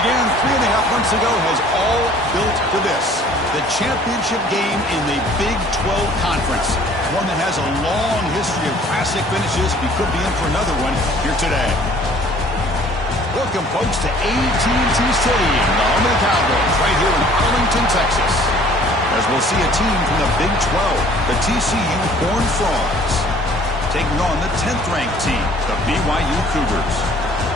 Began 3.5 months ago, has all built to this. The championship game in the Big 12 Conference. One that has a long history of classic finishes. We could be in for another one here today. Welcome, folks, to AT&T Stadium, the home of the Cowboys, right here in Arlington, Texas. As we'll see a team from the Big 12, the TCU Horned Frogs, taking on the 10th-ranked team, the BYU Cougars.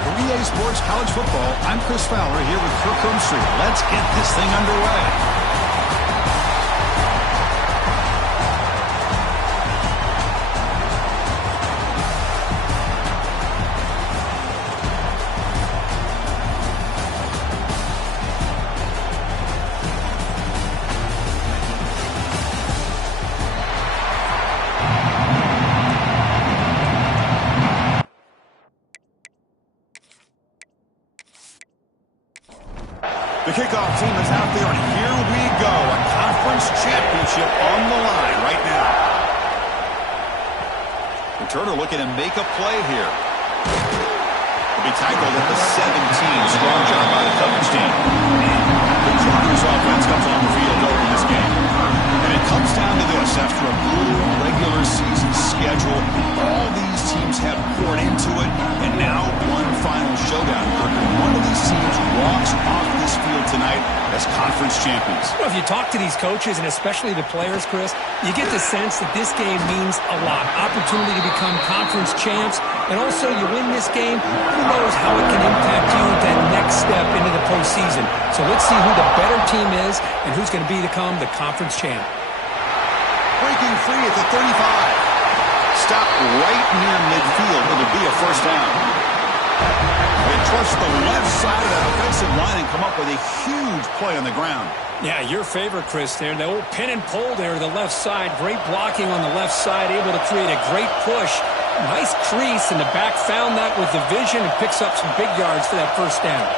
For EA Sports College Football, I'm Chris Fowler here with Kirk Street. Let's get this thing underway. The kickoff team is out there, and here we go. A conference championship on the line right now. Returner looking to make a play here. Will be tackled at the 17. Strong job by the coverage team. The Chargers offense comes on the field to open this game. And it comes down to this. After a brutal regular season schedule, all these teams have poured into it, and now one final showdown. One of these teams walks off this field tonight as conference champions. Well, if you talk to these coaches, and especially the players, Chris, you get the sense that this game means a lot. Opportunity to become conference champs, and also you win this game, who knows how it can impact you at that next step into the postseason. So let's see who the better team is and who's going to become the conference champ. Breaking free at the 35. Stopped right near midfield. It'll be a first down. They trust the left side of that offensive line and come up with a huge play on the ground. Yeah, your favorite, Chris, there. The old pin and pull there to the left side. Great blocking on the left side, able to create a great push. Nice crease, and the back found that with the vision and picks up some big yards for that first down.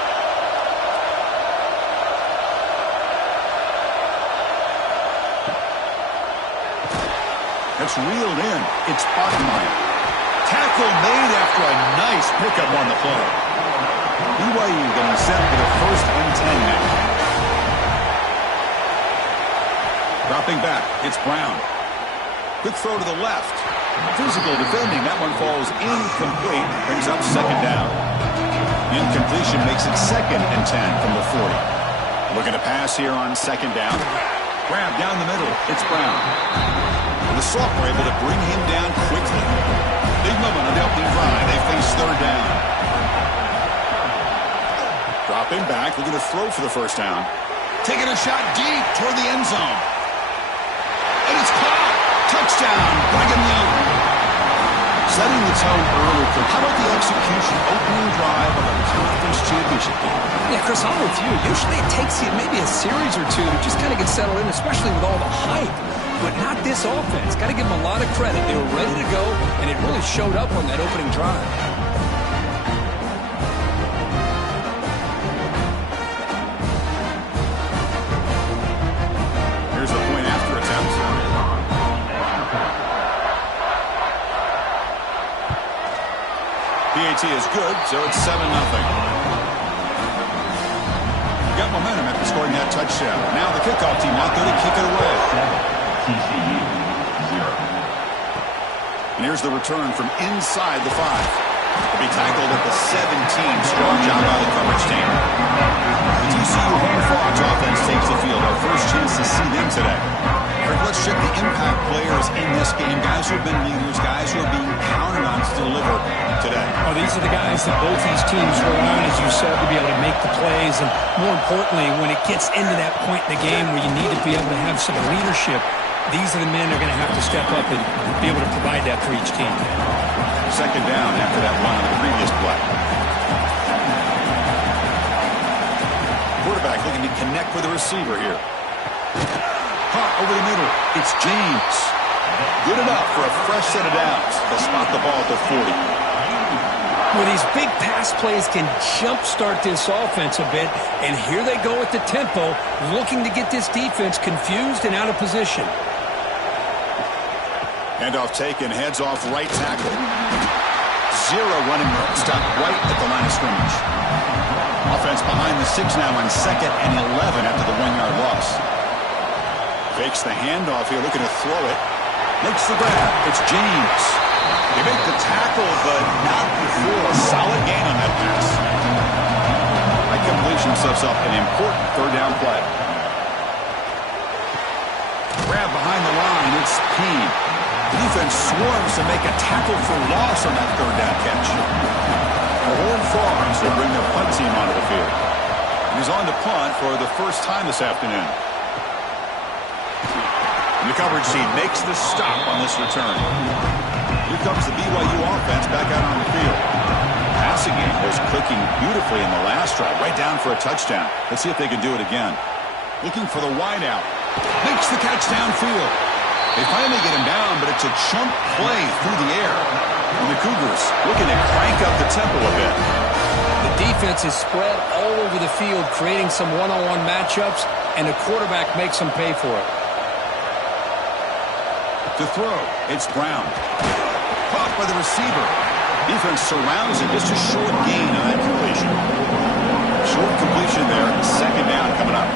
That's reeled in. It's Bachmeyer. Tackle made after a nice pickup on the play. BYU getting set for the first and 10 now. Dropping back, it's Brown. Quick throw to the left. Physical defending. That one falls incomplete. Brings up second down. Incompletion makes it second and 10 from the 40. Looking to pass here on second down. Grab down the middle. It's Brown. The sophomore able to bring him down quickly. Big moment on the opening drive. They face third down. Dropping back, looking to throw for the first down. Taking a shot deep toward the end zone. And it's caught. Touchdown, Brigham Young. Setting the tone early. How about the execution? Opening drive of a conference championship game. Yeah, Chris, I'm with you. Usually it takes you maybe a series or two to just kind of get settled in, especially with all the hype. But not this offense. Got to give them a lot of credit. They were ready to go, and it really showed up on that opening drive. Here's the point after attempt. PAT is good, so it's 7-0. Got momentum after scoring that touchdown. Now the kickoff team out there to kick it away. TCU 0. And here's the return from inside the 5. To be tackled at the 17. Strong job by the coverage team. The TCU Horned Frogs offense takes the field. Our first chance to see them today. Let's check the impact players in this game. Guys who have been leaders, guys who are being counted on to deliver today. Oh, these are the guys that both these teams rely on, as you said, to be able to make the plays. And more importantly, when it gets into that point in the game where you need to be able to have some leadership, these are the men that are going to have to step up and be able to provide that for each team. Second down after that one on the previous play. Quarterback looking to connect with the receiver here. Caught over the middle. It's James. Good enough for a fresh set of downs. They'll spot the ball at the 40. Well, these big pass plays can jumpstart this offense a bit, and here they go at the tempo, looking to get this defense confused and out of position. Handoff taken, heads off right tackle. Zero running room. Stopped right at the line of scrimmage. Offense behind the 6 now on 2nd and 11 after the 1-yard loss. Fakes the handoff here, looking to throw it. Makes the grab. It's James. They make the tackle, but not before a solid gain on that pass. That completion sets up an important 3rd down play. Grab behind the line. It's Peen. The defense swarms to make a tackle for loss on that 3rd down catch. The Horned Frogs will bring their punt team onto the field. And he's on to punt for the first time this afternoon. And the coverage team makes the stop on this return. Here comes the BYU offense back out on the field. Passing game was clicking beautifully in the last drive, right down for a touchdown. Let's see if they can do it again. Looking for the wideout. Makes the catch downfield. They finally get him down, but it's a chunk play through the air. And the Cougars looking to crank up the tempo a bit. The defense is spread all over the field, creating some one-on-one matchups, and the quarterback makes them pay for it. To throw, it's Brown. Caught by the receiver. Defense surrounds him. Just a short gain on that completion. Short completion there. 2nd down coming up.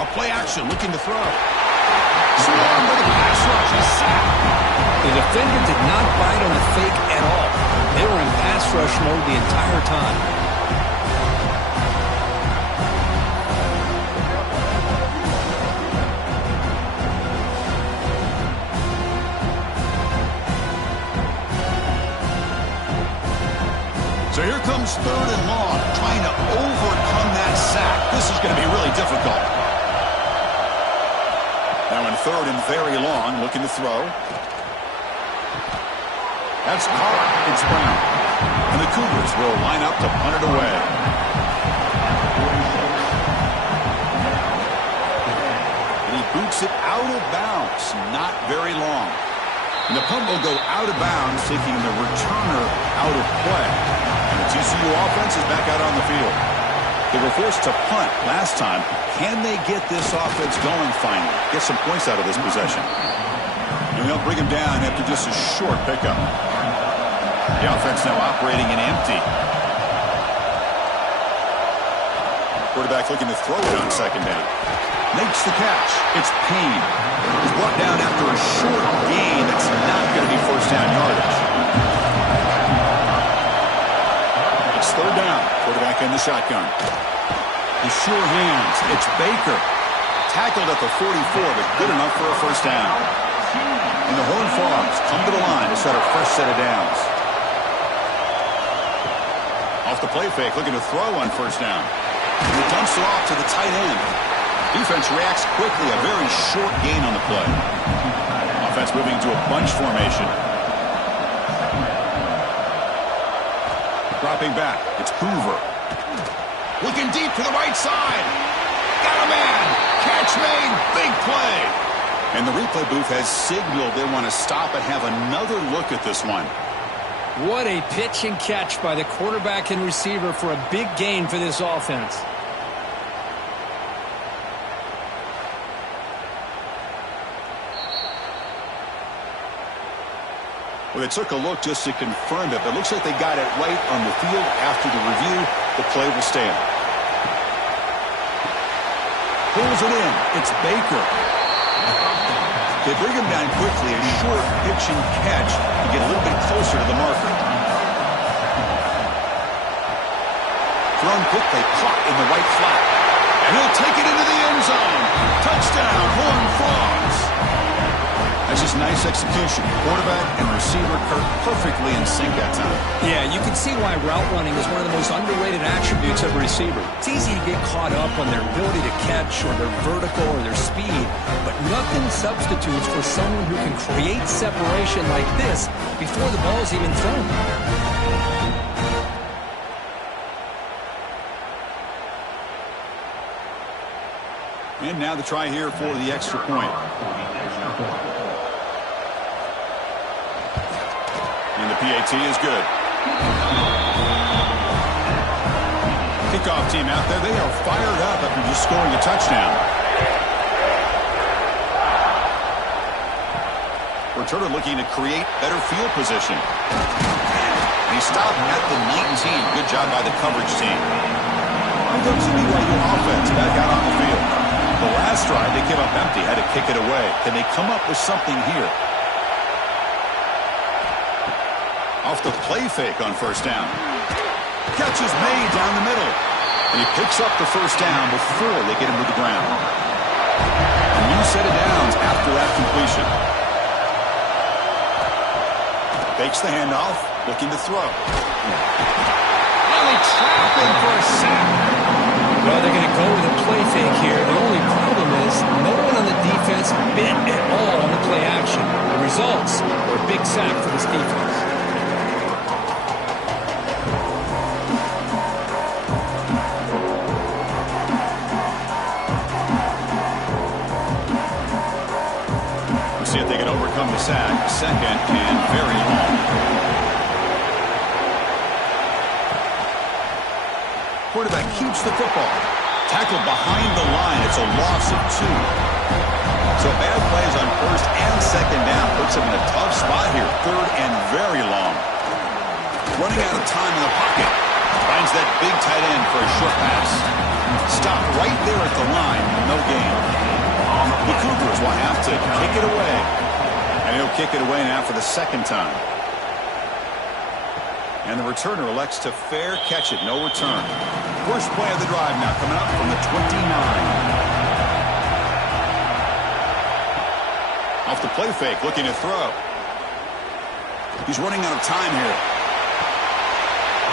A play action, looking to throw. Swarmed by the pass rush. He's sacked. The defender did not bite on the fake at all. They were in pass rush mode the entire time. So here comes 3rd and long, trying to overcome that sack. This is going to be really difficult. Now in 3rd and very long, looking to throw. That's caught. It's Brown. And the Cougars will line up to punt it away. And he boots it out of bounds. Not very long. And the punt will go out of bounds, taking the returner out of play. And the TCU offense is back out on the field. They were forced to punt last time. Can they get this offense going finally? Get some points out of this possession. And they'll bring him down after just a short pickup. The offense now operating in empty. Quarterback looking to throw it on 2nd down. Makes the catch. It's Payne. He's brought down after a short gain that's not going to be 1st down yardage. It's 3rd down. Quarterback in the shotgun. The sure hands. It's Baker. Tackled at the 44, but good enough for a 1st down. And the Horned Frogs come to the line to start a fresh set of downs. Off the play fake, looking to throw on 1st down. And he dumps it off to the tight end. Defense reacts quickly, a very short gain on the play. Offense moving to a bunch formation. Dropping back, it's Hoover. Looking deep to the right side. Got a man. Catch made. Big play. And the replay booth has signaled they want to stop and have another look at this one. What a pitch and catch by the quarterback and receiver for a big gain for this offense. Well, they took a look just to confirm it, but it looks like they got it right on the field. After the review, the play will stand. Pulls it in. It's Baker. They bring him down quickly. A short pitch and catch to get a little bit closer to the marker. Thrown quickly, caught in the right flat. And he'll take it into the end zone. Touchdown, Horned Frogs. That's just nice execution. Quarterback and receiver perfectly in sync that time. Yeah, you can see why route running is one of the most underrated attributes of a receiver. It's easy to get caught up on their ability to catch or their vertical or their speed, but nothing substitutes for someone who can create separation like this before the ball is even thrown. And now the try here for the extra point. And the PAT is good. Kickoff team out there, they are fired up after just scoring a touchdown. Returner looking to create better field position. He He stopped at the 19. Good job by the coverage team. Here comes the BYU offense back out on the field. The last drive, they came up empty, had to kick it away. Can they come up with something here? Off the play fake on first down. Catch is made down the middle. And he picks up the first down before they get him to the ground. A new set of downs after that completion. Fakes the handoff, looking to throw. Really trapping for a sack. Well, they're going to go with a play fake here. The only problem is no one on the defense bit at all on the play action. The results were a big sack for this defense. See if they can overcome the sack. Second and very long. Quarterback keeps the football. Tackled behind the line. It's a loss of 2. So bad plays on first and second down puts him in a tough spot here. Third and very long. Running out of time in the pocket. Finds that big tight end for a short pass. Stopped right there at the line. No gain. The Cougars will have to kick it away. And he'll kick it away now for the second time. And the returner elects to fair catch it. No return. First play of the drive now coming up from the 29. Off the play fake, looking to throw. He's running out of time here.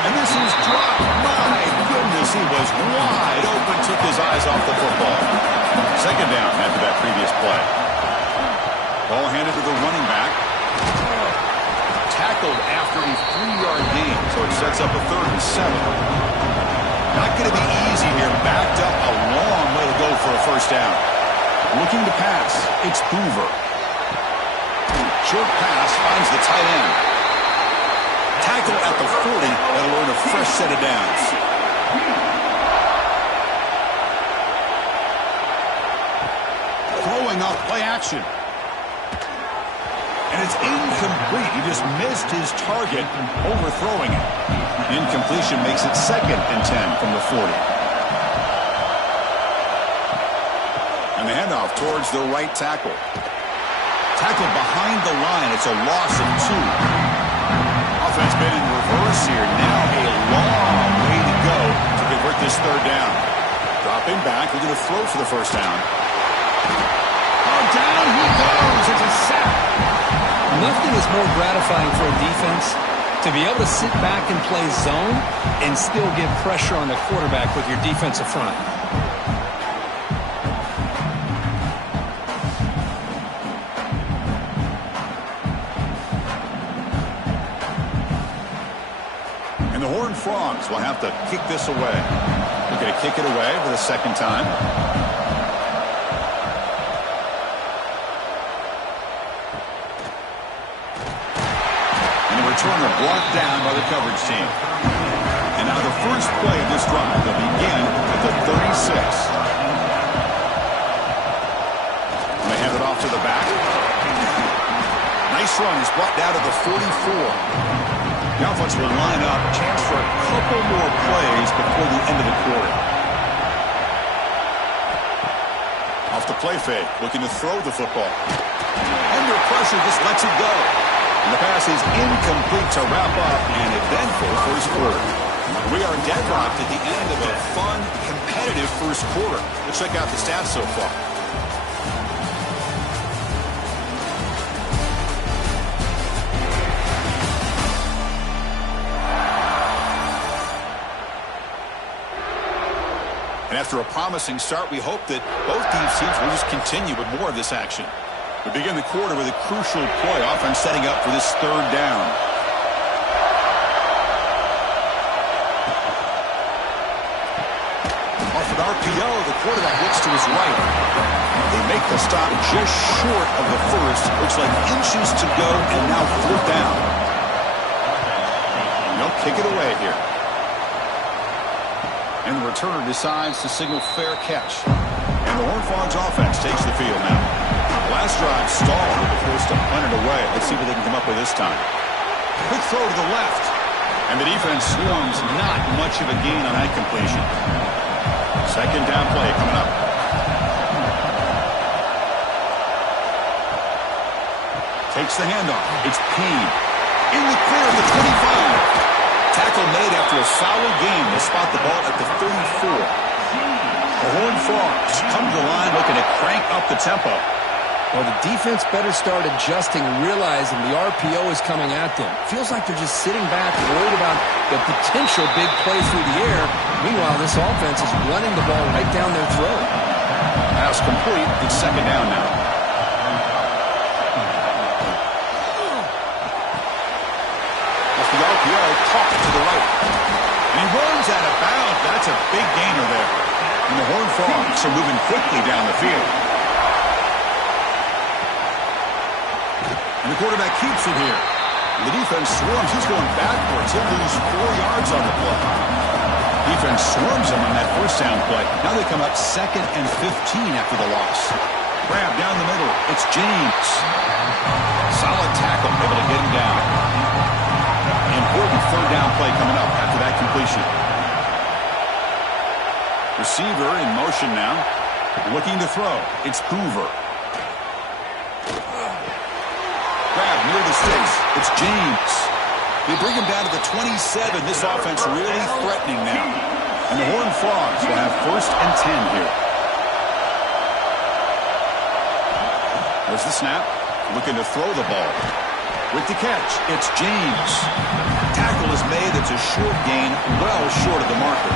And this is dropped. My goodness, he was wide open, took his eyes off the football. Second down after that previous play. Ball handed to the running back. Tackled after a 3-yard gain, so it sets up a 3rd and 7. Not going to be easy here. Backed up a long way to go for a first down. Looking to pass. It's Hoover. Short pass finds the tight end. Tackle at the 40. That'll earn a fresh set of downs. Throwing off play action. And it's incomplete. He just missed his target, overthrowing it. Incompletion makes it 2nd and 10 from the 40. And the handoff towards the right tackle. Tackled behind the line. It's a loss of 2. Offense been in reverse here. Now a long way to go to convert this 3rd down. Dropping back. We're going to throw for the first down. Oh, down he goes. It's a sack. Nothing is more gratifying for a defense to be able to sit back and play zone and still give pressure on the quarterback with your defensive front. And the Horned Frogs will have to kick this away. We're going to kick it away for the second time. Returner blocked down by the coverage team. And now the first play of this drive will begin at the 36. And they hand it off to the back. Nice run. He's brought down to the 44. The offense will line up. Chance for a couple more plays before the end of the quarter. Off the play fake. Looking to throw the football. Under pressure, just lets it go. And the pass is incomplete to wrap up an eventful first quarter. We are deadlocked at the end of a fun, competitive first quarter. Let's check out the stats so far. And after a promising start, we hope that both these teams will just continue with more of this action. We begin the quarter with a crucial play. Offense setting up for this 3rd down. Off an RPO, the quarterback looks to his right. They make the stop just short of the first. Looks like inches to go, and now 4th down. They'll kick it away here. And the returner decides to signal fair catch. And the Horned Frogs offense takes the field now. Last drive stalled. They're forced to punt it away. Let's see what they can come up with this time. Quick throw to the left. And the defense swarms, not much of a gain on that completion. Second down play coming up. Takes the handoff. It's Payne. In the clear at the 25. Tackle made after a solid gain to spot the ball at the 34. The Horned Frogs come to the line looking to crank up the tempo. Well, the defense better start adjusting, realizing the RPO is coming at them. Feels like they're just sitting back, worried about the potential big play through the air. Meanwhile, this offense is running the ball right down their throat. Pass complete. It's second down now. Off the RPO, caught to the right. And he runs out of bounds. That's a big gainer there. And the Horned Frogs are moving quickly down the field. And the quarterback keeps it here. And the defense swarms. He's going backwards. He'll lose 4 yards on the play. Defense swarms him on that first down play. Now they come up 2nd and 15 after the loss. Grab down the middle. It's James. Solid tackle. Able to get him down. Important third down play coming up after that completion. Receiver in motion now. Looking to throw. It's Hoover. Grab near the sticks. It's James. They bring him down to the 27. This offense really threatening now. And the Horned Frogs will have 1st and 10 here. There's the snap. Looking to throw the ball. With the catch, it's James. Tackle is made. It's a short gain, well short of the marker.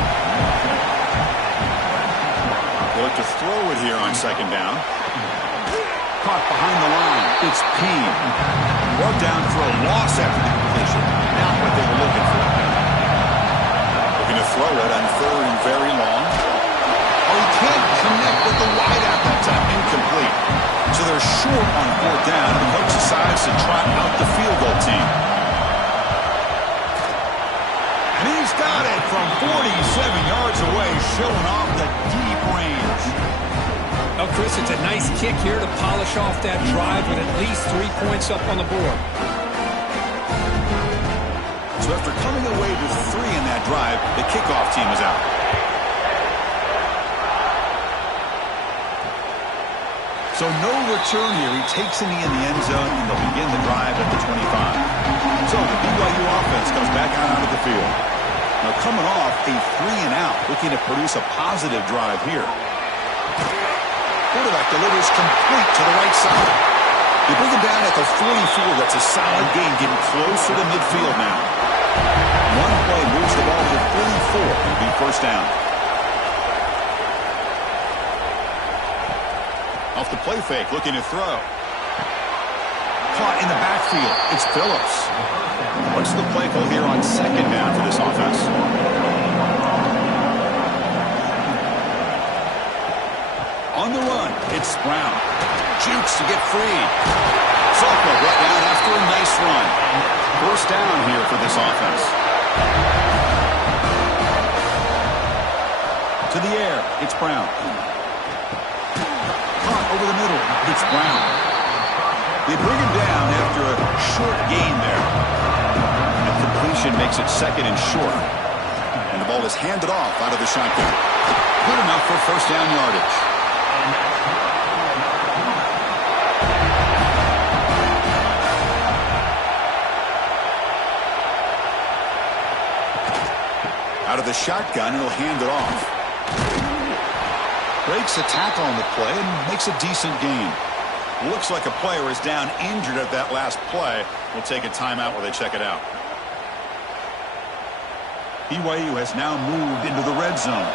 They look to throw it here on second down. Caught behind the line. It's Payne. Brought down for a loss after the completion. Not what they were looking for. Looking to throw it on 3rd and very long. Oh, he can't connect with the wideout that time. Incomplete. So they're short on 4th down. And the coach decides to trot out the field goal team. And he's got it from 47 yards away, showing off the deep range. Oh, Chris, it's a nice kick here to polish off that drive with at least 3 points up on the board. So after coming away with 3 in that drive, the kickoff team is out. So no return here. He takes it in the end zone, and they'll begin the drive at the 25. So the BYU offense comes back out onto the field. Now coming off a 3-and-out, looking to produce a positive drive here. Quarterback delivers complete to the right side. They bring him down at the 44. That's a solid gain, getting closer to midfield now. One play moves the ball to the 44. It'll be 1st down. Off the play fake, looking to throw. Caught in the backfield. It's Phillips. What's the play call here on second down for this offense? On the run, it's Brown. Jukes to get free. Salko brought down after a nice run. 1st down here for this offense. To the air, it's Brown. Caught over the middle, it's Brown. They bring him down after a short gain there. That completion makes it 2nd and short. And the ball is handed off out of the shotgun. Good enough for 1st down yardage. Out of the shotgun, he'll hand it off. Breaks a tackle on the play and makes a decent gain. Looks like a player is down injured at that last play. We'll take a timeout while they check it out. BYU has now moved into the red zone.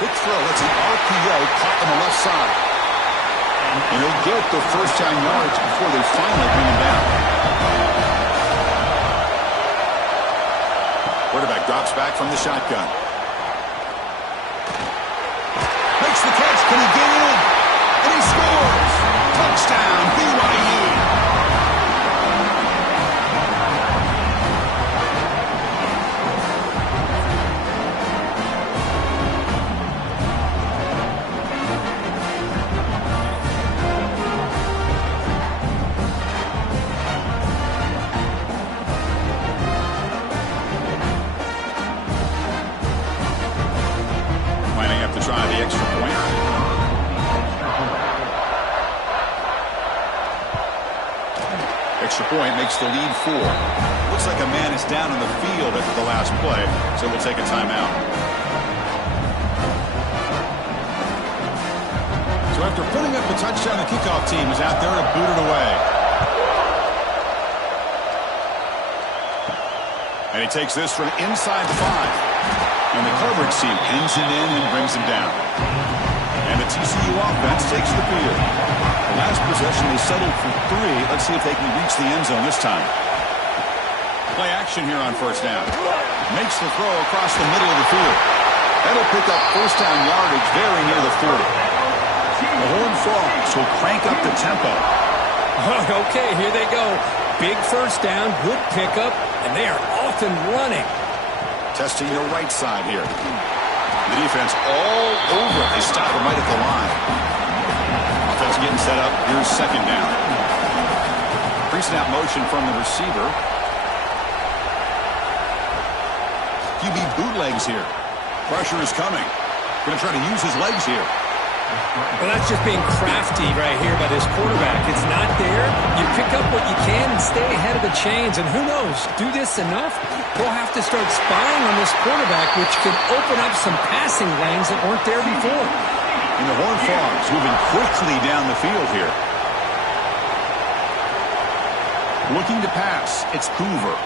Quick throw. That's an RPO caught on the left side. And he'll get the 1st down yards before they finally bring him down. Quarterback drops back from the shotgun. Makes the catch. Can he get in? And he scores. Touchdown, BYU. point makes the lead 4. Looks like a man is down on the field after the last play, so we'll take a timeout. So after putting up the touchdown, the kickoff team is out there to boot it away. And he takes this from inside 5. And the coverage team pins him in and brings him down. And the TCU offense takes the field. The last possession, they settled for 3. Let's see if they can reach the end zone this time. Play action here on first down. Makes the throw across the middle of the field. That'll pick up first down yardage very near the 40. The Horned Frogs will crank up the tempo. Okay, here they go. Big first down, good pickup, and they are off and running. Testing the right side here. The defense all over. They stop him right at the line. Offense getting set up. Here's second down. Pre-snap motion from the receiver. QB bootlegs here. Pressure is coming. Going to try to use his legs here. Well, that's just being crafty right here by this quarterback. It's not there. You pick up what you can and stay ahead of the chains. And who knows, do this enough, they'll have to start spying on this quarterback, which could open up some passing lanes that weren't there before. And the Horned Frogs moving quickly down the field here. Looking to pass, it's Hoover.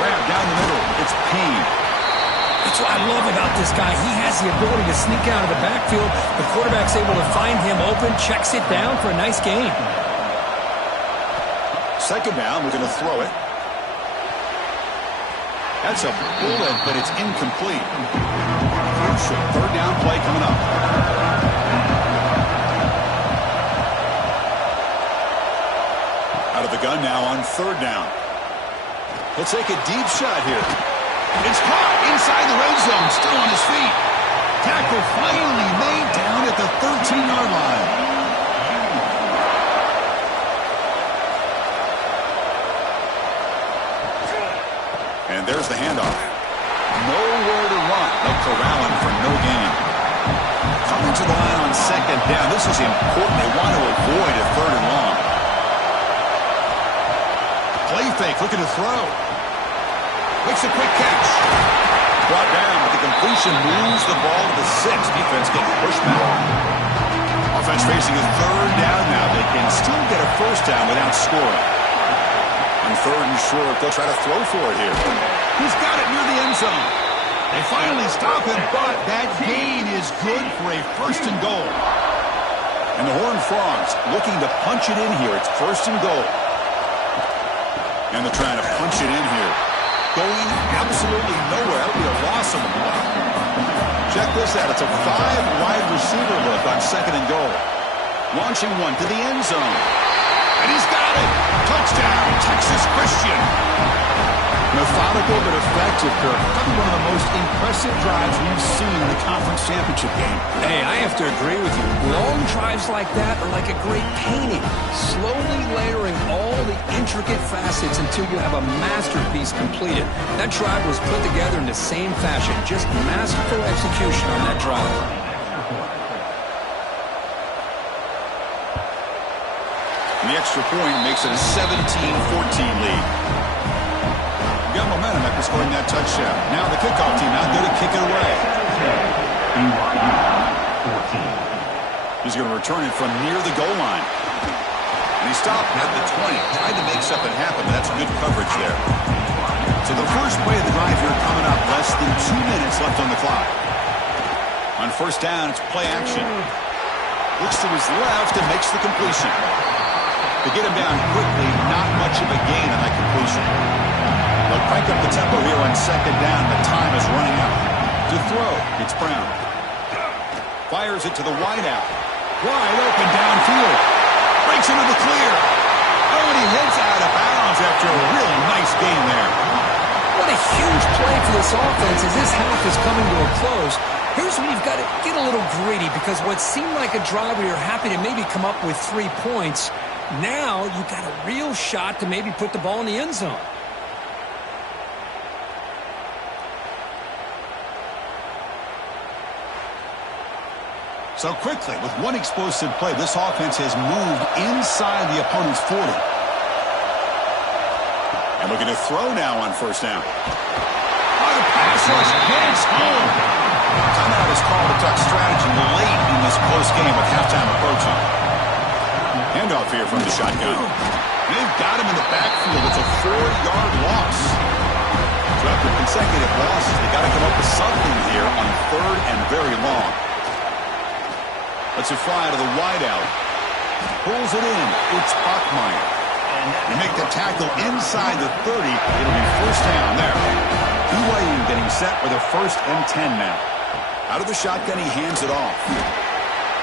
Grab down the middle, it's Payne. That's what I love about this guy. He has the ability to sneak out of the backfield. The quarterback's able to find him open, checks it down for a nice gain. Second down, we're going to throw it. That's a bullet, but it's incomplete. Crucial third down play coming up. Out of the gun now on third down. He'll take a deep shot here. It's caught inside the red zone, still on his feet. Tackle finally made down at the 13-yard line. And there's the handoff. Nowhere to run. They'll corral him for no gain. Coming to the line on second down. This is important. They want to avoid a third and long. Play fake, looking to throw. Makes a quick catch. Brought down, but the completion moves the ball to the 6. Defense getting pushed back. Offense facing a third down now. They can still get a first down without scoring. On third and short, they'll try to throw for it here. He's got it near the end zone. They finally stop him, but that gain is good for a first and goal. And the Horned Frogs looking to punch it in here. It's first and goal. And they're trying to punch it in here. Going absolutely nowhere. That would be a loss of the play. Check this out. It's a 5-wide receiver look on second and goal. Launching one to the end zone. And he's got it. Touchdown, Texas Christian. Methodical but effective, Kirk. Probably one of the most impressive drives we've seen in the conference championship game. Hey, I have to agree with you. Long drives like that are like a great painting. Slowly layering all the intricate facets until you have a masterpiece completed. That drive was put together in the same fashion. Just masterful execution on that drive. And the extra point makes it a 17-14 lead. Got momentum after scoring that touchdown. Now the kickoff team out there to kick it away. He's going to return it from near the goal line. And he stopped at the 20. Tried to make something happen, but that's good coverage there. So the first play of the drive here coming up. Less than 2 minutes left on the clock. On first down, it's play action. Looks to his left and makes the completion. To get him down quickly, not much of a gain on that completion. They'll crank up the tempo here on second down. The time is running out. To throw, it's Brown. Fires it to the wideout. Wide open downfield. Breaks into the clear. Oh, and he heads out of bounds after a really nice gain there. What a huge play for this offense as this half is coming to a close. Here's when you've got to get a little greedy because what seemed like a drive where you're happy to maybe come up with 3 points, now you've got a real shot to maybe put the ball in the end zone. So quickly, with one explosive play, this offense has moved inside the opponent's 40. And looking to throw now on first down. Oh, the pass rush hits home. Timeout is called to Duck strategy late in this close game with halftime approaching. Handoff here from the shotgun. They've got him in the backfield. It's a 4-yard loss. So after consecutive losses, they got to come up with something here on 3rd and very long. Let's it fly to the wideout. Pulls it in. It's Bachmeier. They make the tackle inside the 30. It'll be first down there. BYU getting set with a 1st and 10 now. Out of the shotgun, he hands it off.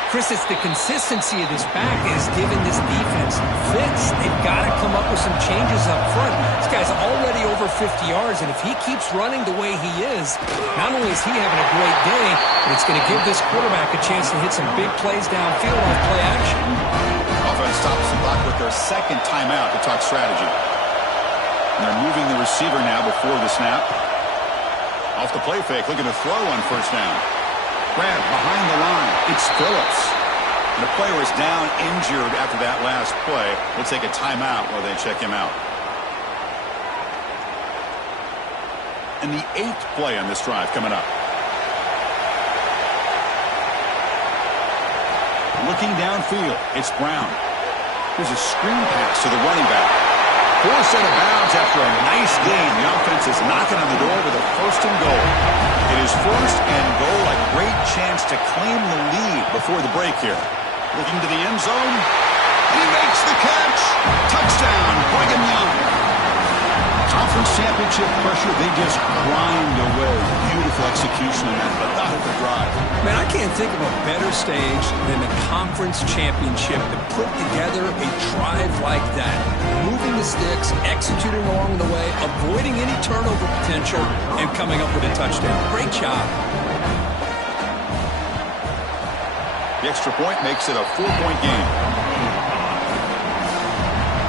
Chris, it's the consistency of this back that is giving this defense fits. They've got to come up with some changes up front. This guy's already over 50 yards, and if he keeps running the way he is, not only is he having a great day, but it's going to give this quarterback a chance to hit some big plays downfield off play action. Offense stops the clock with their 2nd timeout to talk strategy. And they're moving the receiver now before the snap. Off the play fake, looking to throw on first down. Grab behind the line. It's Phillips. And the player is down injured after that last play. We'll take a timeout while they check him out. And the 8th play on this drive coming up. Looking downfield, it's Brown. Here's a screen pass to the running back. Forced out of bounds after a nice gain. The offense is knocking on the door with a 1st and goal. It is 1st and goal, a great chance to claim the lead before the break here. Looking to the end zone. And he makes the catch. Touchdown, Brigham Young. Conference championship pressure, they just grind away. Beautiful execution on that methodical drive. Man, I can't think of a better stage than the conference championship to put together a drive like that. Moving the sticks, executing along the way, avoiding any turnover potential, and coming up with a touchdown. Great job. The extra point makes it a 4-point game.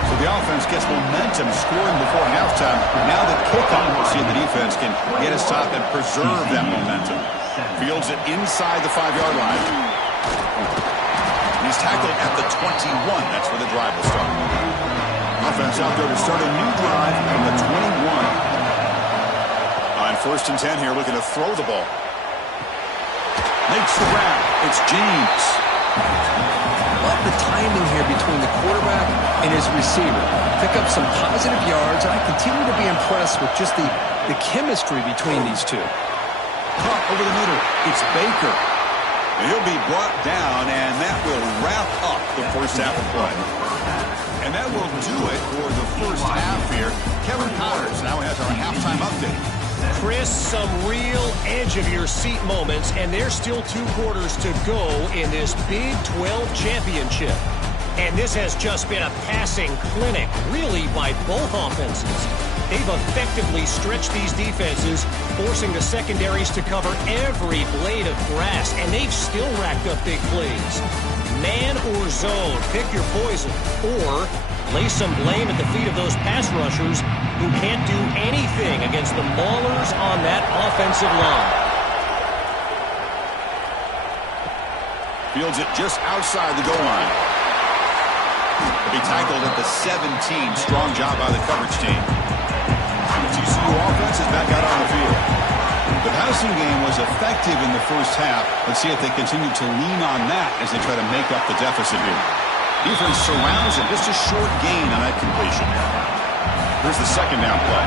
So the offense gets momentum scoring before halftime. Now the kickoff, we'll see if the defense can get a stop and preserve that momentum. Fields it inside the 5-yard line. He's tackled at the 21. That's where the drive will start. Offense out there to start a new drive from the 21. On 1st and 10 here, looking to throw the ball. Makes the grab. It's James. Love the timing here between the quarterback and his receiver. Pick up some positive yards, and I continue to be impressed with just the chemistry between these two. Caught over the middle. It's Baker. And he'll be brought down, and that will wrap up the first half of play. And that will do it for the first half here. Kevin Connors now has our halftime update. Chris, some real edge-of-your-seat moments, and there's still 2 quarters to go in this Big 12 championship. And this has just been a passing clinic, really, by both offenses. They've effectively stretched these defenses, forcing the secondaries to cover every blade of grass, and they've still racked up big plays. Man or zone, pick your poison, or lay some blame at the feet of those pass rushers who can't do anything against the maulers on that offensive line. Fields it just outside the goal line. He'll be tackled at the 17. Strong job by the coverage team. The TCU offense is back out on the field. The passing game was effective in the first half. Let's see if they continue to lean on that as they try to make up the deficit here. Defense surrounds it. Just a short gain on that completion. Here's the 2nd down play.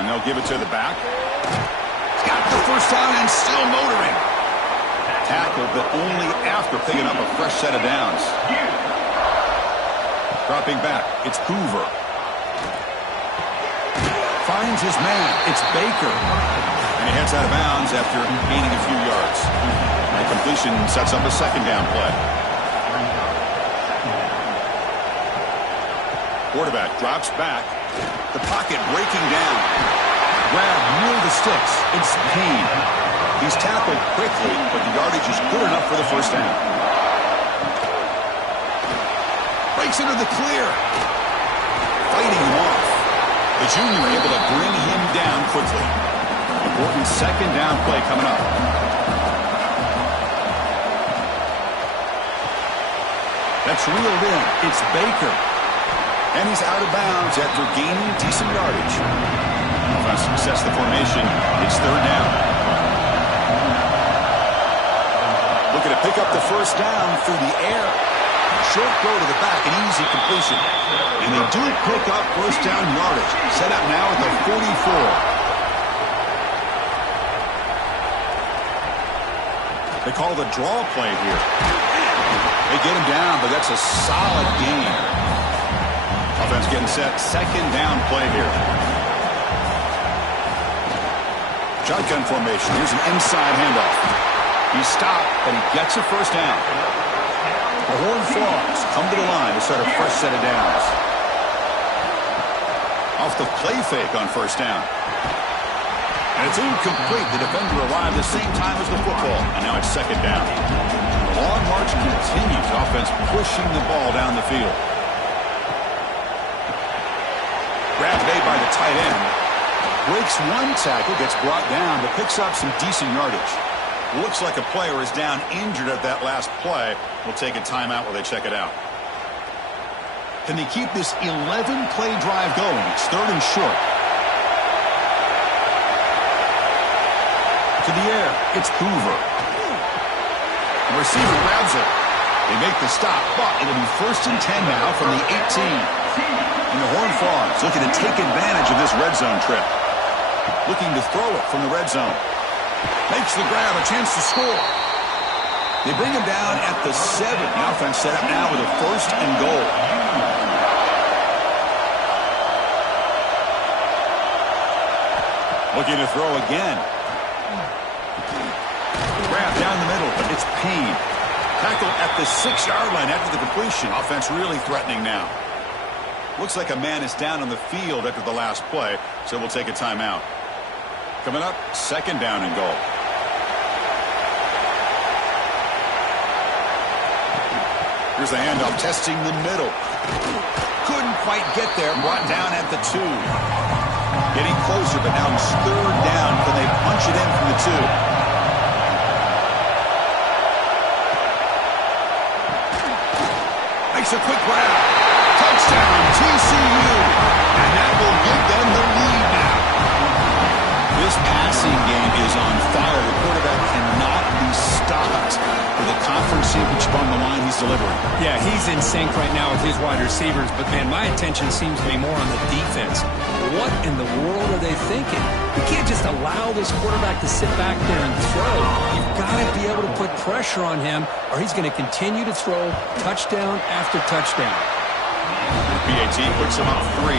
And they'll give it to the back. He's got the first down and still motoring. Tackled, but only after picking up a fresh set of downs. Dropping back, it's Hoover. Finds his man, it's Baker. And he heads out of bounds after gaining a few yards. The completion sets up a 2nd down play. Quarterback drops back. The pocket breaking down. Grab near the sticks. It's Payne. He's tackled quickly, but the yardage is good enough for the first down. Breaks into the clear. Fighting him off. The junior able to bring him down quickly. Important 2nd down play coming up. That's reeled in. It's Baker. And he's out of bounds after gaining decent yardage. Offense sets the formation. It's third down. Looking to pick up the first down through the air. Short throw to the back, an easy completion. And they do pick up first down yardage. Set up now at the 44. They call the draw play here. They get him down, but that's a solid gain. Offense getting set. Second down play here. Shotgun formation. Here's an inside handoff. He's stopped, but he gets a first down. The Horned Frogs come to the line to start a fresh set of downs. Off the play fake on first down. And it's incomplete. The defender arrived at the same time as the football. And now it's second down. The long march continues. Offense pushing the ball down the field. Grab made by the tight end. Breaks one tackle, gets brought down, but picks up some decent yardage. Looks like a player is down injured at that last play. We'll take a timeout while they check it out. Can they keep this 11-play drive going? It's third and short. To the air, it's Hoover. The receiver grabs it. They make the stop, but it'll be first and 10 now from the 18. And the Horned Frogs looking to take advantage of this red zone trip. Looking to throw it from the red zone. Makes the grab, a chance to score. They bring him down at the 7. The offense set up now with a first and goal. Looking to throw again. Grab down the middle, but it's Payne. Tackle at the 6-yard line after the completion. Offense really threatening now. Looks like a man is down on the field after the last play, so we'll take a timeout. Coming up, second down and goal. Here's the handoff, testing the middle. Couldn't quite get there, brought down at the 2. Getting closer, but now it's third down. Can they punch it in from the 2? Makes a quick grab. Touchdown, TCU. And that will give them the lead now. This passing game is on fire. The quarterback cannot be stopped with a conference championship on the line he's delivering. Yeah, he's in sync right now with his wide receivers, but, man, my attention seems to be more on the defense. What in the world are they thinking? You can't just allow this quarterback to sit back there and throw. You've got to be able to put pressure on him, or he's going to continue to throw touchdown after touchdown. PAT puts him up 3.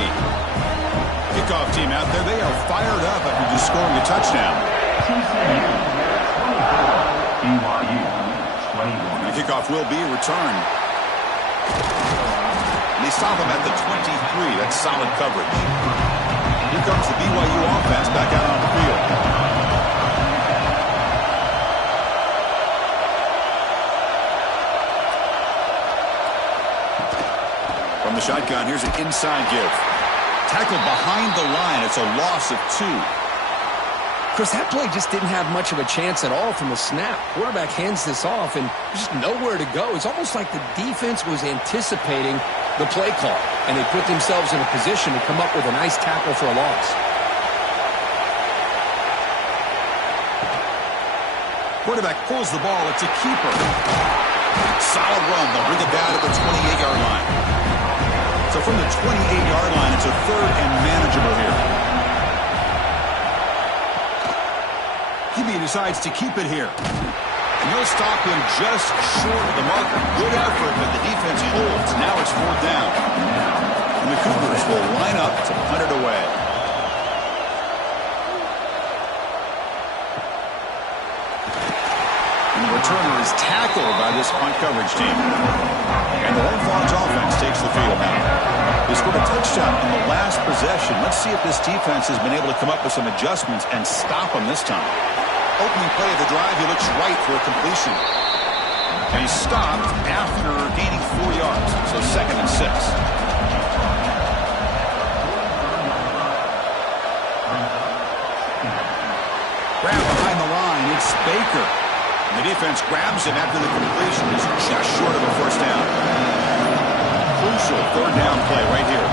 Kickoff team out there. They are fired up after just scoring a touchdown. The kickoff will be returned. And they stop him at the 23. That's solid coverage. Here comes the BYU offense back out on the field. From the shotgun, here's an inside give. Tackled behind the line. It's a loss of 2. Chris, that play just didn't have much of a chance at all from the snap. Quarterback hands this off, and there's just nowhere to go. It's almost like the defense was anticipating the play call, and they put themselves in a position to come up with a nice tackle for a loss. Quarterback pulls the ball. It's a keeper. Solid run. They'll bring it down to the 28-yard line. So from the 28-yard line, it's a third and manageable here. He decides to keep it here. And they'll stop him just short of the marker. Good effort, but the defense holds. Now it's fourth down. And the Cougars will line up to punt it away. And the returner is tackled by this punt coverage team. And the Horned Frogs offense takes the field now. They scored a touchdown in the last possession. Let's see if this defense has been able to come up with some adjustments and stop them this time. Opening play of the drive, he looks right for a completion. And he's stopped after gaining 4 yards. So second and 6. Grab behind the line. It's Baker. The defense grabs him after the completion. He's just short of a first down. crucial third down play right here.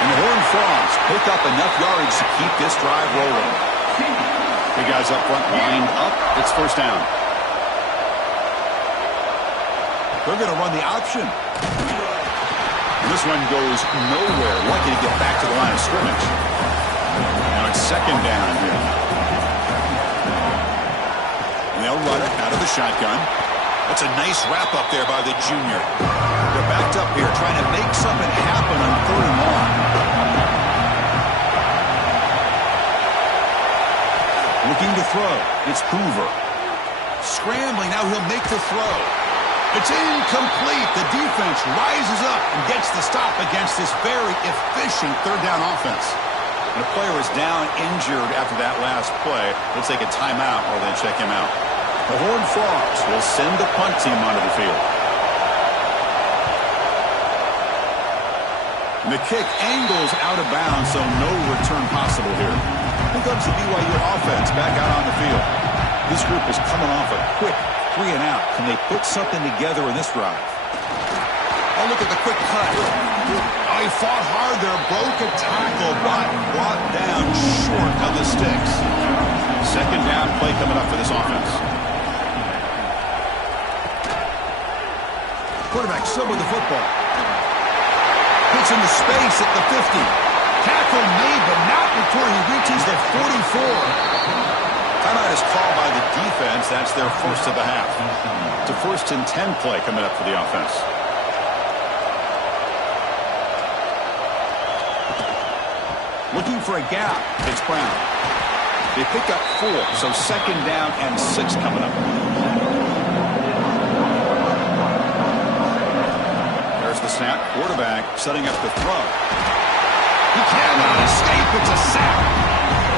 And the Horned Frogs pick up enough yards to keep this drive rolling. The guys up front lined up. It's first down. They're going to run the option. And this one goes nowhere. Lucky to get back to the line of scrimmage. Now it's second down here. And they'll run it out of the shotgun. That's a nice wrap up there by the junior. They're backed up here trying to make something happen on third and long. Looking to throw. It's Hoover. Scrambling. Now he'll make the throw. It's incomplete. The defense rises up and gets the stop against this very efficient third down offense. And a player is down injured after that last play. They'll take a timeout or they check him out. The Horned Frogs will send the punt team onto the field. And the kick angles out of bounds, so no return possible here. Here comes the BYU offense back out on the field. This group is coming off a quick 3 and out. Can they put something together in this drive? Oh, look at the quick cut. Oh, he fought hard there, broke a tackle, but brought down short of the sticks. Second down play coming up for this offense. Quarterback still with the football. Hits into space at the 50. Tackle made, but not before he reaches the 44. Timeout is called by the defense. That's their first of the half. It's a 1st and 10 play coming up for the offense. Looking for a gap. It's Brown. They pick up 4, so second down and 6 coming up. There's the snap. Quarterback setting up the throw. He cannot escape. It's a sack.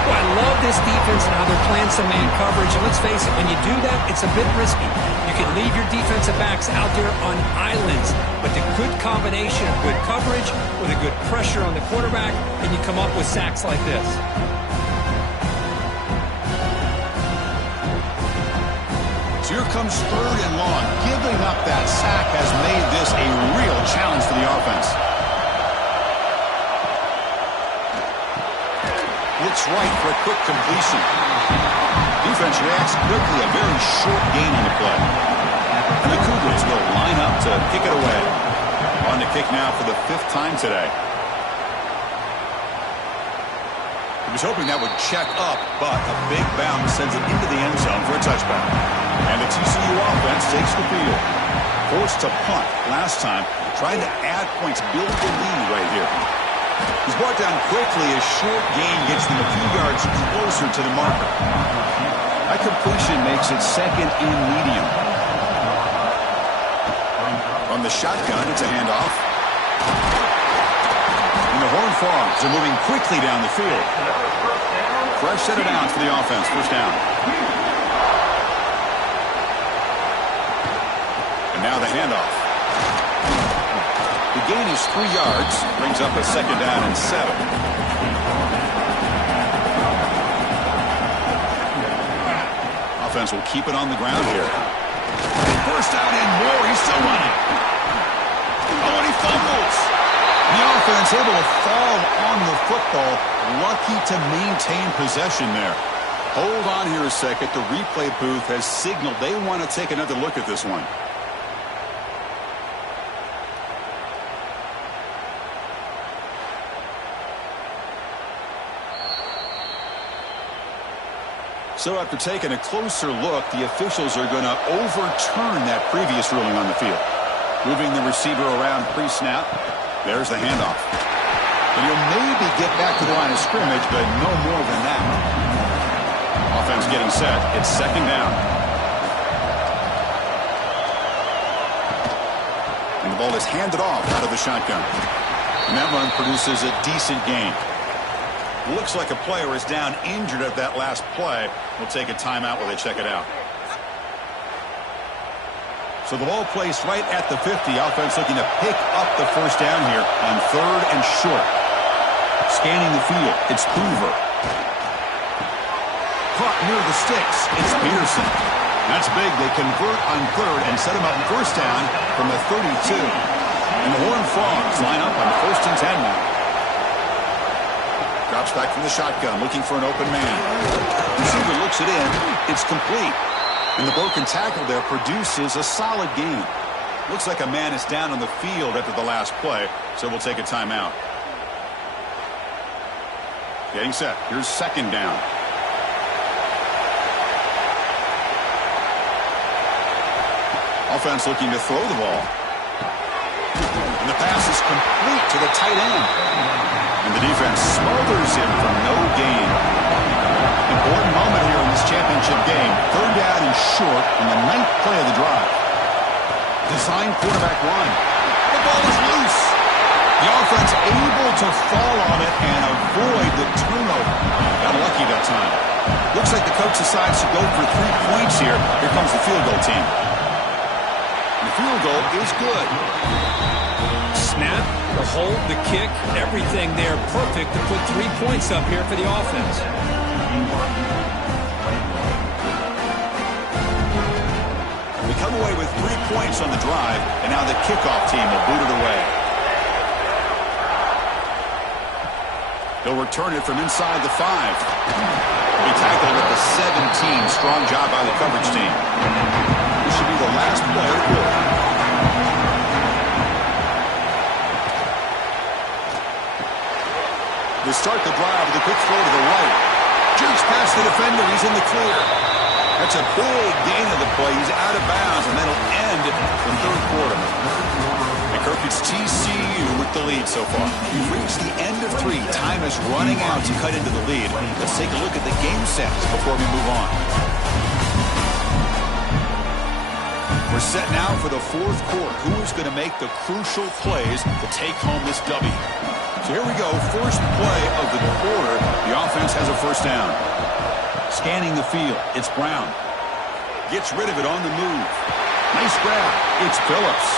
Well, I love this defense and how they're playing some man coverage. And let's face it, when you do that, it's a bit risky. You can leave your defensive backs out there on islands. But the good combination of good coverage with a good pressure on the quarterback, and you come up with sacks like this. So here comes third and long. Giving up that sack has made this a real challenge for the offense. Looks right for a quick completion. Defense reacts quickly. A very short gain on the play. And the Cougars will line up to kick it away. On the kick now for the 5th time today. He was hoping that would check up, but a big bounce sends it into the end zone for a touchback. And the TCU offense takes the field. Forced to punt last time. Trying to add points, build the lead right here. He's brought down quickly. A short gain gets them a few yards closer to the marker. That completion makes it second and medium. On the shotgun, it's a handoff. And the Horned Frogs are moving quickly down the field. Fresh set of downs for the offense. First down. And now the handoff. The gain is 3 yards. Brings up a second down and 7. Offense will keep it on the ground here. First down and more. He's still running. Oh, and he fumbles. The offense able to fall on the football. Lucky to maintain possession there. Hold on here a second. The replay booth has signaled they want to take another look at this one. So after taking a closer look, the officials are going to overturn that previous ruling on the field. Moving the receiver around pre-snap. There's the handoff. And you'll maybe get back to the line of scrimmage, but no more than that. Offense getting set. It's second down. And the ball is handed off out of the shotgun. And that run produces a decent gain. Looks like a player is down injured at that last play. We'll take a timeout while they check it out. So the ball placed right at the 50. Offense looking to pick up the first down here on third and short. Scanning the field. It's Hoover. Caught near the sticks. It's Peterson. That's big. They convert on third and set him up in first down from the 32. And the Horned Frogs line up on 1st and 10 now. Drops back from the shotgun, looking for an open man. Receiver looks it in. It's complete. And the broken tackle there produces a solid gain. Looks like a man is down on the field after the last play, so we'll take a timeout. Getting set. Here's 2nd down. Offense looking to throw the ball. And the pass is complete to the tight end. And the defense smothers him for no gain. Important moment here in this championship game. 3rd down and short in the 9th play of the drive. Design quarterback run. The ball is loose. The offense able to fall on it and avoid the turnover. Got lucky that time. Looks like the coach decides to go for 3 points here. Here comes the field goal team. The field goal is good. Snap, the hold, the kick, everything there perfect to put 3 points up here for the offense. We come away with 3 points on the drive, and now the kickoff team will boot it away. They'll return it from inside the 5. They'll be tackled at the 17. Strong job by the coverage team. This should be the last play of the quarter. They start the drive with a quick throw to the right. Jerks past the defender. He's in the clear. That's a big gain of the play. He's out of bounds, and that'll end the 3rd quarter. And Kirk, it's TCU with the lead so far. We've reached the end of 3. Time is running out to cut into the lead. Let's take a look at the game sets before we move on. We're set now for the 4th quarter. Who is going to make the crucial plays to take home this W? So here we go. First play of the quarter. The offense has a 1st down. Scanning the field. It's Brown. Gets rid of it on the move. Nice grab. It's Phillips.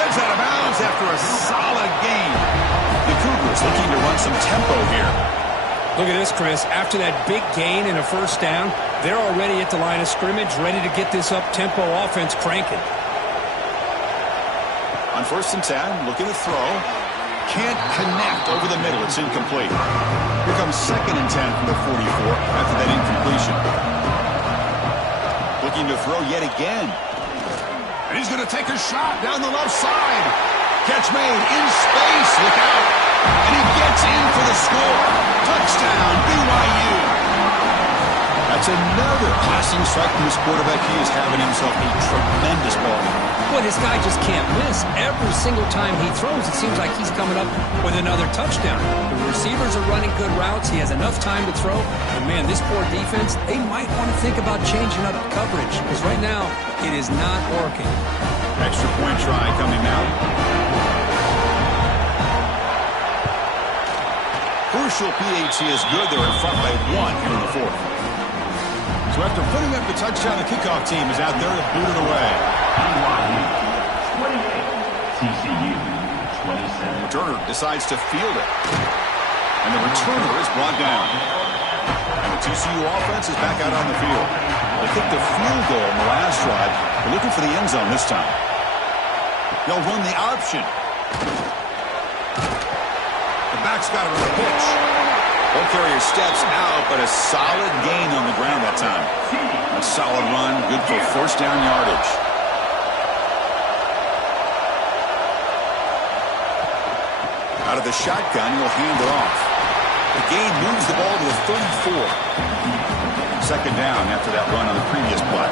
Heads out of bounds after a solid gain. The Cougars looking to run some tempo here. Look at this, Chris. After that big gain and a 1st down, they're already at the line of scrimmage, ready to get this up-tempo offense cranking. On 1st and 10, looking to throw. Can't connect over the middle. It's incomplete. Here comes 2nd and 10 from the 44 after that incompletion. Looking to throw yet again. And he's going to take a shot down the left side. Catch made in space. Look out. And he gets in for the score. Touchdown, BYU. That's another passing strike from this quarterback. He is having himself a tremendous ball game. Boy, this guy just can't miss. Every single time he throws, it seems like he's coming up with another touchdown. The receivers are running good routes. He has enough time to throw. And, man, this poor defense, they might want to think about changing up coverage because right now it is not working. Extra point try coming now. Crucial PAT is good. They're in front by 1 here in the 4th. So after putting up the touchdown, the kickoff team is out there to boot it away. TCU 27. Returner decides to field it. And the returner is brought down. And the TCU offense is back out on the field. They kicked the field goal in the last drive. They're looking for the end zone this time. They'll run the option. The back's got it on the pitch. Ball carrier steps out, but a solid gain on the ground that time. A solid run, good for 1st down yardage. Out of the shotgun, he'll hand it off. The gain moves the ball to the 34. 2nd down after that run on the previous play.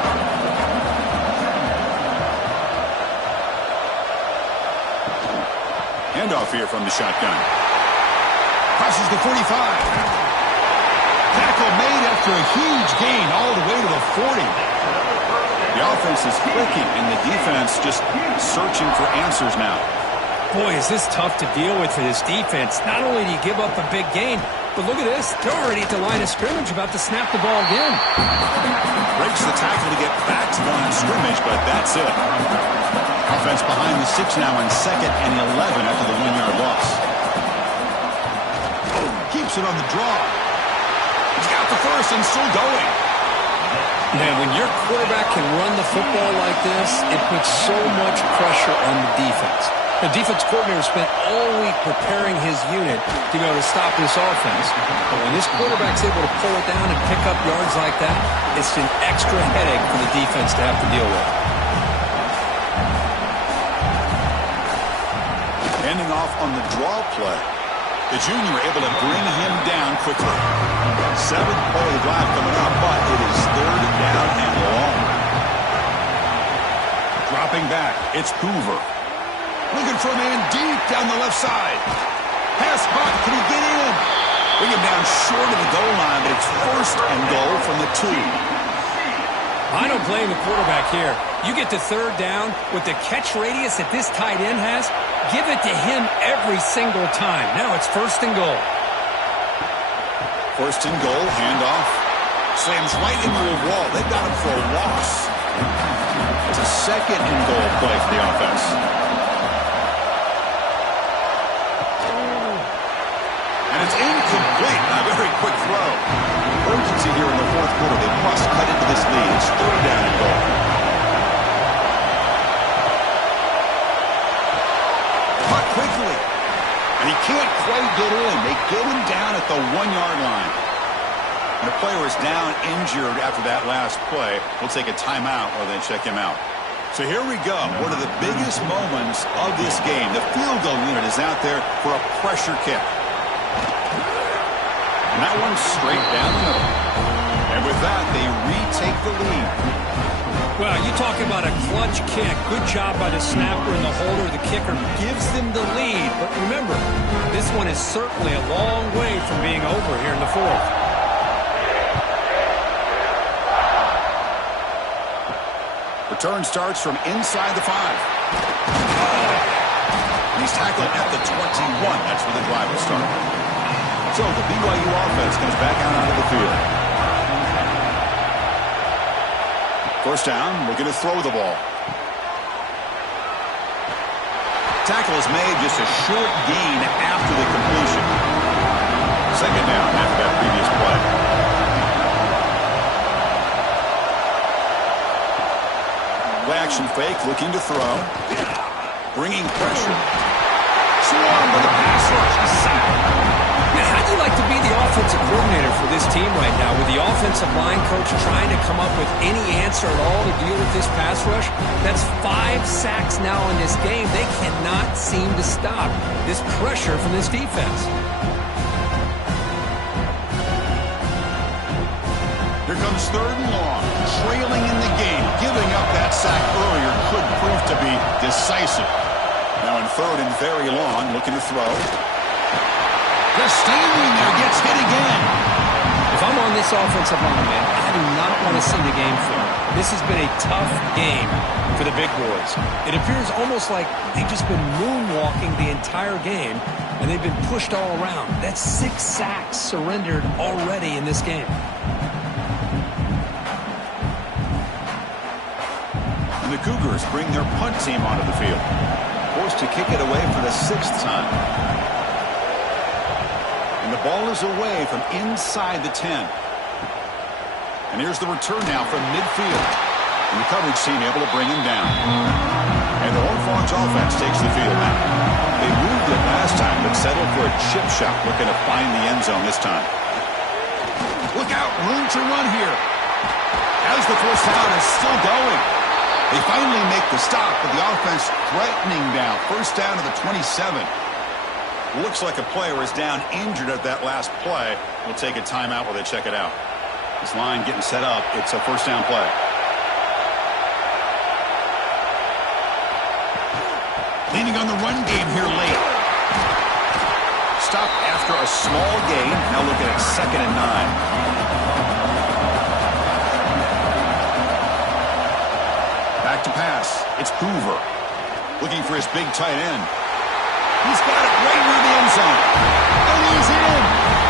Handoff here from the shotgun. Crosses the 45. Tackle made after a huge gain all the way to the 40. The offense is clicking, and the defense just searching for answers now. Boy, is this tough to deal with for this defense. Not only do you give up a big gain, but look at this. They're already at the line of scrimmage about to snap the ball again. Breaks the tackle to get back to the line of scrimmage, but that's it. Offense behind the 6 now on 2nd and 11 after the 1-yard loss. Keeps it on the draw. He's got the first and still going. Man, when your quarterback can run the football like this, it puts so much pressure on the defense. The defense coordinator spent all week preparing his unit to be able to stop this offense. But when this quarterback's able to pull it down and pick up yards like that, it's an extra headache for the defense to have to deal with. Ending off on the draw play. The junior able to bring him down quickly. 7th play of the drive coming up, but it is 3rd down and long. Dropping back, it's Hoover. Looking for a man deep down the left side. Pass caught, can he get in? Bring him down short of the goal line, but it's 1st and goal from the 2. I don't blame the quarterback here. You get to 3rd down with the catch radius that this tight end has, give it to him every single time. Now it's 1st and goal. 1st and goal, handoff. Slams right into a wall. They've got him for a loss. It's a 2nd and goal play for the offense. And it's incomplete. A very quick throw. Urgency here in the 4th quarter. They must cut into this lead. It's 3rd down and goal. Cut quickly. And he can't quite get in. They get him down at the 1-yard line. And the player is down injured after that last play. We'll take a timeout or then check him out. So here we go. One of the biggest moments of this game. The field goal unit is out there for a pressure kick. And that one's straight down the middle. And with that, they retake the lead. Well, you talk about a clutch kick. Good job by the snapper and the holder. The kicker gives them the lead. But remember, this one is certainly a long way from being over here in the 4th. Return starts from inside the 5. He's tackled at the 21. That's where the drive will start. So the BYU offense comes back out onto the field. 1st down, looking to throw the ball. Tackle is made, just a short gain after the completion. 2nd down after that previous play. Play action fake, looking to throw. Bringing pressure. Swarm with a pass rush. He's sacked. Now, how do you like to be the offensive coordinator for this team right now with the offensive line coach trying to come up with any answer at all to deal with this pass rush? That's 5 sacks now in this game. They cannot seem to stop this pressure from this defense. Here comes 3rd and long. Trailing in the game. Giving up that sack earlier could prove to be decisive. Now in 3rd and very long, looking to throw. Just standing there, gets hit again. If I'm on this offensive line, man, I do not want to see the game film. This has been a tough game for the big boys. It appears almost like they've just been moonwalking the entire game, and they've been pushed all around. That's 6 sacks surrendered already in this game. And the Cougars bring their punt team onto the field. Forced to kick it away for the 6th time. And the ball is away from inside the 10. And here's the return now from midfield. And the coverage team able to bring him down. And the Horned Frogs offense takes the field now. They moved it last time, but settled for a chip shot, looking to find the end zone this time. Look out, room to run here. As the 1st down is still going. They finally make the stop, but the offense threatening down. 1st down to the 27. Looks like a player is down injured at that last play. We'll take a timeout while they check it out. This line getting set up. It's a 1st down play. Leaning on the run game here late. Stop after a small gain. Now looking at 2nd and 9. Back to pass. It's Hoover. Looking for his big tight end. He's got it right near the end zone. And he's in.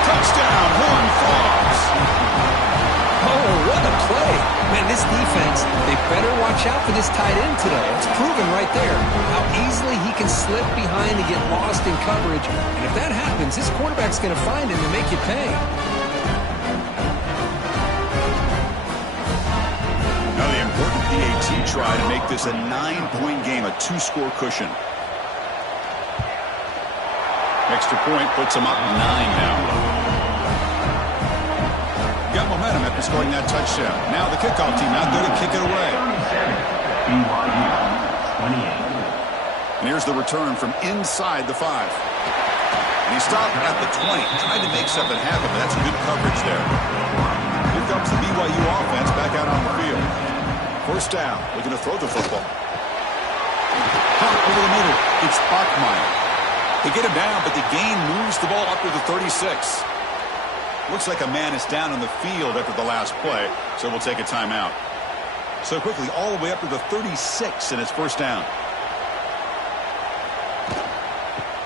Touchdown, Horned Frogs. Oh, what a play. Man, this defense, they better watch out for this tight end today. It's proven right there how easily he can slip behind and get lost in coverage. And if that happens, this quarterback's going to find him and make you pay. important PAT try to make this a 9-point game, a 2-score cushion. Extra point puts them up 9 now. Got momentum after scoring that touchdown. Now the kickoff team out there to kick it away. BYU 28. And here's the return from inside the 5. And he stopped at the 20, trying to make something happen, but that's good coverage there. Here comes the BYU offense back out on the field. First down, looking to throw the football. Pump over the middle. It's Bachmeier. They get him down, but the gain moves the ball up to the 36. Looks like a man is down on the field after the last play, so we'll take a timeout. So quickly, all the way up to the 36, and it's first down.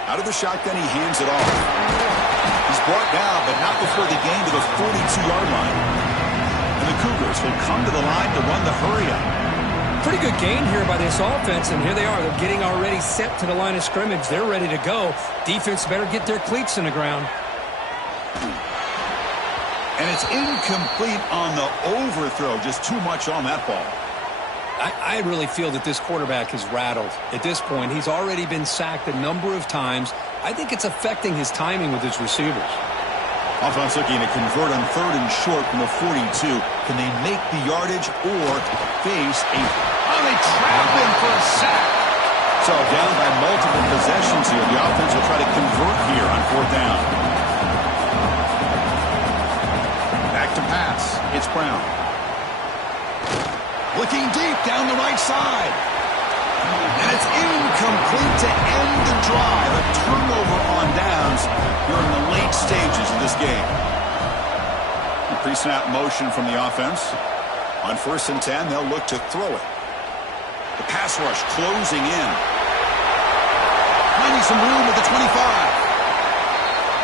Out of the shotgun, he hands it off. He's brought down, but not before the gain to the 42-yard line. And the Cougars will come to the line to run the hurry-up. Pretty good gain here by this offense, and here they are. They're getting already set to the line of scrimmage. They're ready to go. Defense better get their cleats in the ground. And it's incomplete on the overthrow. Just too much on that ball. I really feel that this quarterback is rattled. At this point, he's already been sacked a number of times. I think it's affecting his timing with his receivers. Offense looking to convert on 3rd and short from the 42. Can they make the yardage or face a... Oh, they trap him for a sack. So down by multiple possessions here. The offense will try to convert here on 4th down. Back to pass. It's Brown. Looking deep down the right side. And it's incomplete to end the drive. A turnover on downs here in the late stages of this game. Pre-snap motion from the offense. On 1st and 10, they'll look to throw it. The pass rush closing in. Finding some room at the 25.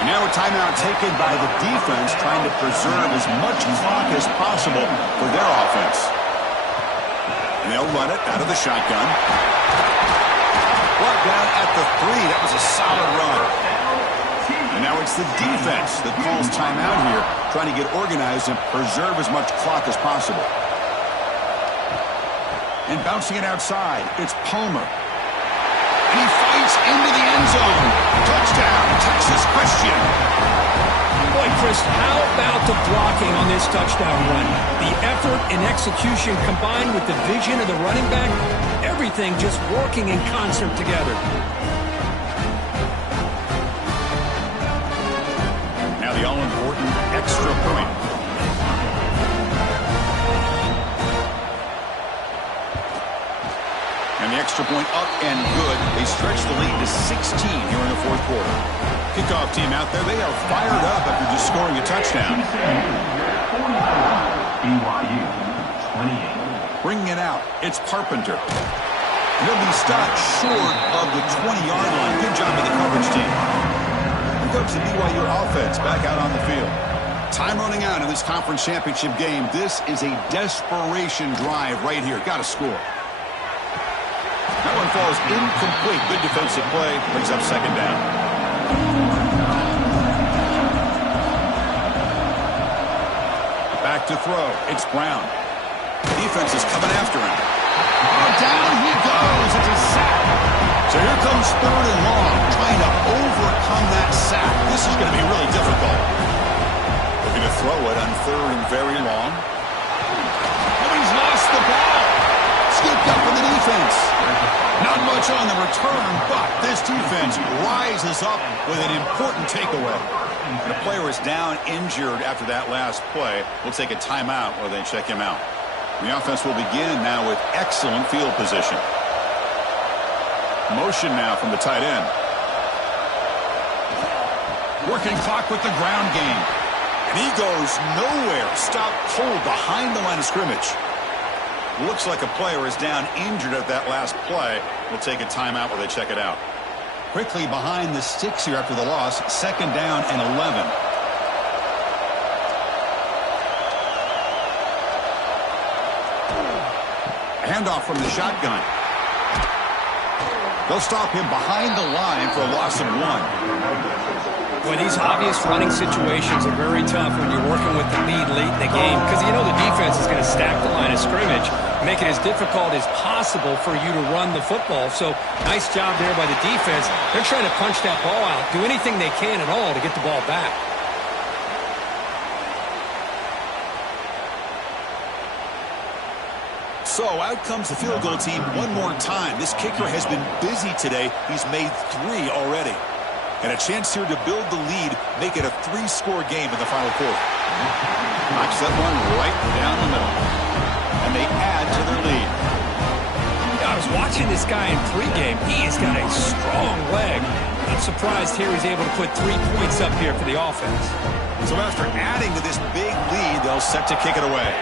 And now a timeout taken by the defense, trying to preserve as much clock as possible for their offense. And they'll run it out of the shotgun. Brought down at the 3. That was a solid run. And now it's the defense that calls timeout here, trying to get organized and preserve as much clock as possible. And bouncing it outside, it's Palmer. And he fights into the end zone. Touchdown, Texas Christian. Boy, Chris, how about the blocking on this touchdown run? The effort and execution combined with the vision of the running back, everything just working in concert together. Now the all-important extra point. And the extra point up and good. They stretch the lead to 16 here in the 4th quarter. Kickoff team out there, they are fired up after just scoring a touchdown. BYU 28. Bringing it out, it's Carpenter. And he'll be stopped short of the 20-yard line. Good job by the coverage team. Here comes the BYU offense back out on the field. Time running out in this conference championship game. This is a desperation drive right here. Got to score. That one falls incomplete. Good defensive play. Brings up 2nd down. Back to throw. It's Brown. Defense is coming after him. Oh, down he goes. It's a sack. So here comes 3rd and long, trying to overcome that sack. This is going to be really difficult. Looking to throw it on 3rd and very long. Oh, he's lost the ball. Scooped up in the defense. Not much on the return, but this defense rises up with an important takeaway. The player is down injured after that last play. We'll take a timeout while they check him out. The offense will begin now with excellent field position. Motion now from the tight end. Working clock with the ground game. And he goes nowhere. Stopped cold behind the line of scrimmage. Looks like a player is down injured at that last play. We'll take a timeout while they check it out. Quickly behind the sticks here after the loss. 2nd down and 11. Handoff from the shotgun. They'll stop him behind the line for a loss of 1. Well, these obvious running situations are very tough when you're working with the lead late in the game because you know the defense is going to stack the line of scrimmage, make it as difficult as possible for you to run the football. So nice job there by the defense. They're trying to punch that ball out, do anything they can at all to get the ball back. So out comes the field goal team one more time. This kicker has been busy today. He's made 3 already. And a chance here to build the lead, make it a 3-score game in the final quarter. Knocks that one right down the middle. And they add to their lead. I was watching this guy in pregame. He has got a strong leg. I'm surprised here he's able to put 3 points up here for the offense. So after adding to this big lead, they'll set to kick it away.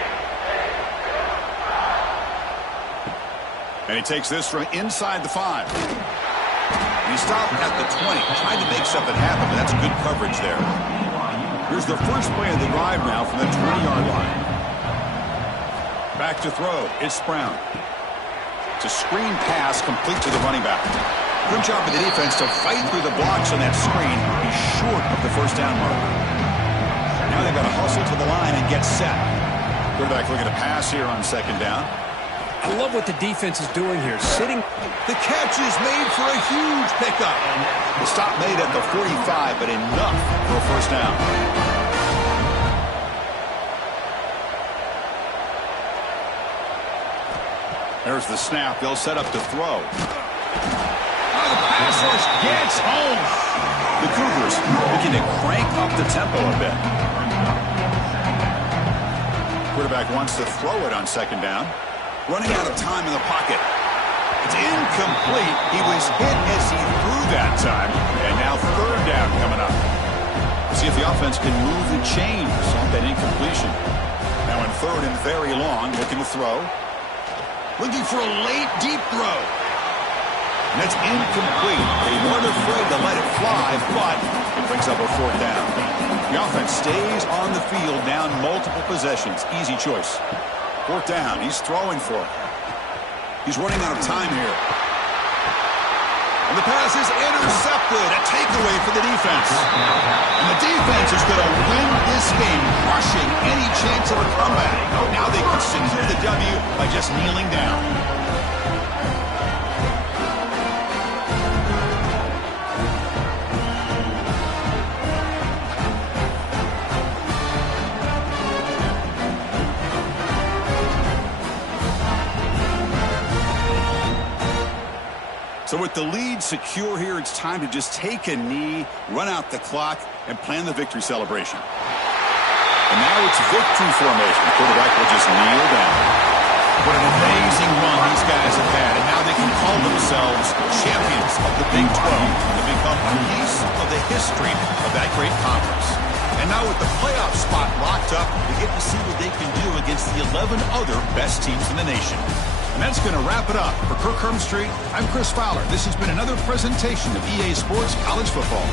And he takes this from inside the 5. And he stopped at the 20. Tried to make something happen, but that's good coverage there. Here's the first play of the drive now from the 20-yard line. Back to throw. It's Brown. It's a screen pass complete to the running back. Good job of the defense to fight through the blocks on that screen. He's short of the first down mark. Now they've got to hustle to the line and get set. Quarterback looking to pass here on second down. I love what the defense is doing here. Sitting. The catch is made for a huge pickup. The stop made at the 45, but enough for a first down. There's the snap. They'll set up to throw. The pass rush gets home. The Cougars looking to crank up the tempo a bit. Quarterback wants to throw it on second down. Running out of time in the pocket. It's incomplete. He was hit as he threw that time. And now third down coming up. See if the offense can move the chains off that incompletion. Now in third and very long, looking to throw. Looking for a late, deep throw. And that's incomplete. They weren't afraid to let it fly, but it brings up a fourth down. The offense stays on the field, down multiple possessions. Easy choice. Fourth down. He's throwing for it. He's running out of time here. And the pass is intercepted. A takeaway for the defense. And the defense is going to win this game, crushing any chance of a comeback. Now they can secure the W by just kneeling down. So with the lead secure here, it's time to just take a knee, run out the clock, and plan the victory celebration. And now it's victory formation. The quarterback will just kneel down. What an amazing run these guys have had, and now they can call themselves champions of the Big 12 and become a piece of the history of that great conference. And now with the playoff spot locked up, we get to see what they can do against the 11 other best teams in the nation. And that's going to wrap it up. For Kirk Street, I'm Chris Fowler. This has been another presentation of EA Sports College Football.